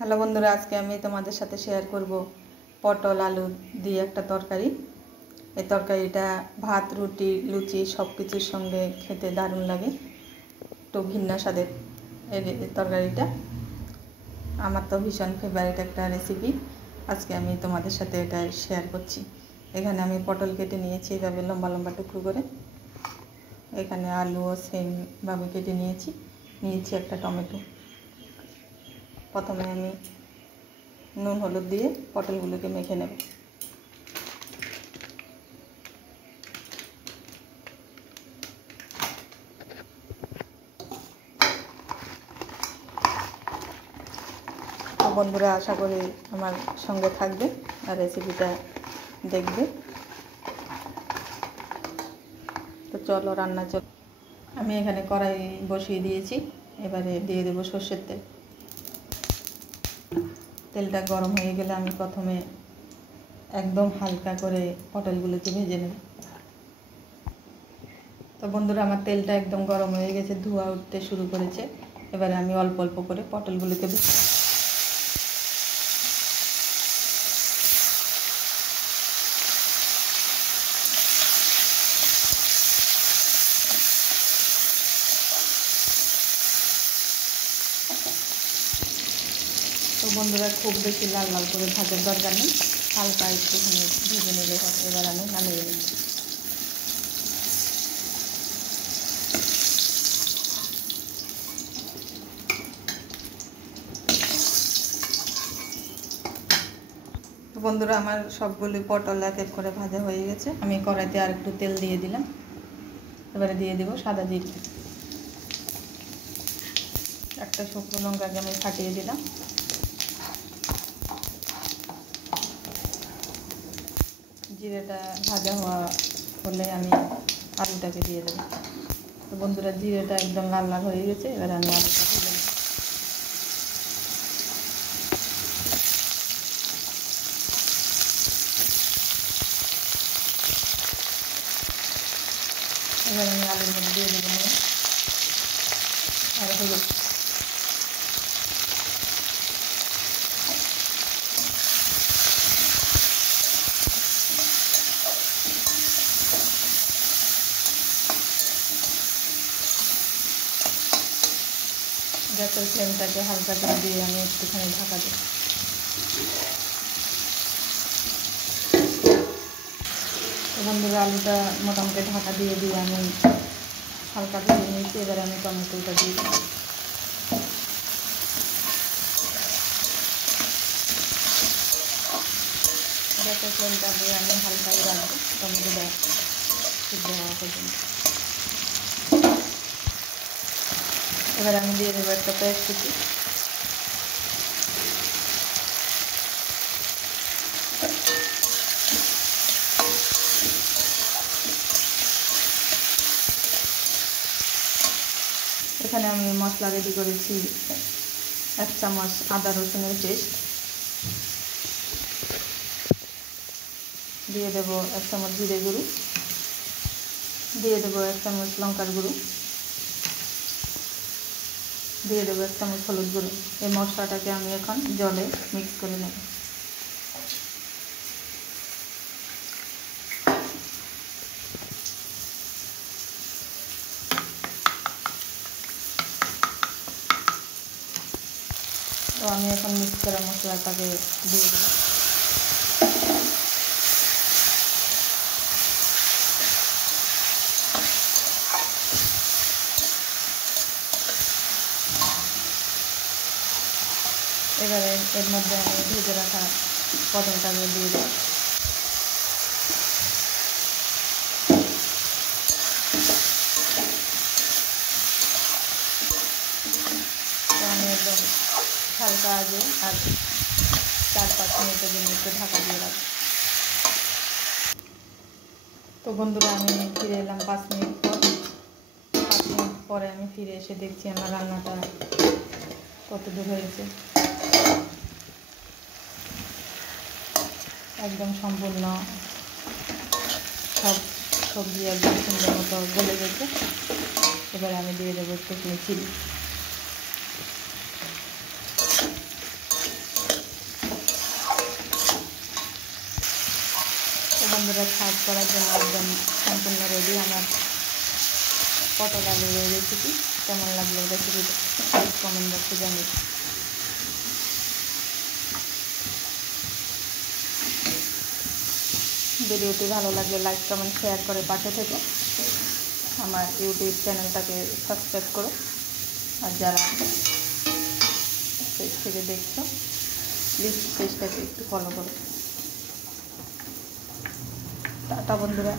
Hello বন্ধুরা, আজকে আমি তোমাদের সাথে শেয়ার করব পটল আলু দিয়ে একটা তরকারি। এই তরকারিটা ভাত, রুটি, লুচি সব কিছুর সঙ্গে খেতে দারুণ লাগে। একটু ভিন্ন স্বাদের এই তরকারিটা আমার তো ভীষণ ফেভারিট একটা রেসিপি। আজকে আমি তোমাদের সাথে এটা শেয়ার করছি। এখানে আমি পটল কেটে নিয়েছি এভাবে লম্বা লম্বা টুকরো করে। এখানে আলুও সেমভাবে কেটে নিয়েছি একটা টমেটো। প্রথমে আমি নুন হলুদ দিয়ে পটলগুলোকে মেখে নেব। তো বন্ধুরা, আশা করি আমার সঙ্গে থাকবে আর রেসিপিটা দেখবে। তো চলো রান্না চল। আমি এখানে কড়াই বসিয়ে দিয়েছি, এবারে দিয়ে দেবো সর্ষের তেল। তেলটা গরম হয়ে গেলে আমি প্রথমে একদম হালকা করে পটলগুলোকে ভেজে নেব। তো বন্ধুরা, আমার তেলটা একদম গরম হয়ে গেছে, ধোঁয়া উঠতে শুরু করেছে। এবারে আমি অল্প অল্প করে পটলগুলোকে তো বন্ধুরা, খুব বেশি লাল লাল করে ভাজার দরকার নেই, হালকা একটুখানি ভেজে নিলে হবে। এবার আমি নামিয়ে নিচ্ছি। তো বন্ধুরা, আমার সবগুলি পটল এক এক করে ভাজা হয়ে গেছে। আমি কড়াইতে আর একটু তেল দিয়ে দিলাম। এবারে দিয়ে দেবো সাদা জিরে। একটা শুকনো লঙ্কাকে আমি ফাটিয়ে দিলাম। জিরেটা ভাজা হলে আমি আলুটাকে দিয়ে দেবো। তো বন্ধুরা, জিরেটা একদম লাল লাল হয়ে গেছে। এবার আমি আলুটা দিয়ে দেবো। এবার আমি আলুর মধ্যে দিয়ে দেবো নুন আর হলুদ। গ্যাসের ফ্লেমটাকে হালকা করে দিয়ে আমি একটুখানি ঢাকা দিই। বন্ধুরা, আলুটা মোটামুটি ঢাকা দিয়ে আমি হালকা ভেজে নিয়েছি। এবারে আমি টমেটোটা দিয়ে দিই। গ্যাসের ফ্লেমটা দিয়ে আমি হালকাই রাখবো টমেটোটা সিদ্ধ হওয়া পর্যন্ত। এবার আমি দিয়ে দেবো একটা পেঁয়াজ কুচি। এখানে আমি মশলা রেডি করেছি, 1 চামচ আদা রসুনের পেস্ট দিয়ে দেবো, 1 চামচ জিরে গুঁড়ো দিয়ে দেবো, 1 চামচ লঙ্কার গুঁড়ো দিয়ে দেবো, 1 চামচ হলুদ গুঁড়ো। এই মশলাটাকে আমি এখন জলে মিক্স করে নেব। তো আমি এখন মিক্স করা মশলাটাকে দিয়ে দেবো। এবারে এর মধ্যে আমি ভেজে রাখা পটলটাকে দিয়ে দেবো। তো আমি একদম হালকা আগে আর 4-5 মিনিটের জন্য একটু ঢাকা দিয়ে রাখবো। তো বন্ধুরা, আমি ফিরে এলাম 5 মিনিট পর। 5 মিনিট পরে আমি ফিরে এসে দেখছি আমার রান্নাটা কত দূর হয়েছে। একদম সম্পূর্ণ সব সবজি একদম সুন্দর মতো গলে গেছে। এবার আমি দিয়ে দেবো একটু চিনি। বন্ধুরা, সার্ভ করার জন্য একদম সম্পূর্ণ রেডি আমার পটল আলুর এই রেসিপি। কেমন লাগলো রেসিপিটা প্লিজ কমেন্ট বক্সে জানিয়ে। ভিডিওটি ভালো লাগলে লাইক কমেন্ট শেয়ার করে পাশে থেকে আমার ইউটিউব চ্যানেলটাকে সাবস্ক্রাইব করো। আর যারা পেজ থেকে দেখছো প্লিজ পেজটাকে একটু ফলো করো। টাটা বন্ধুরা।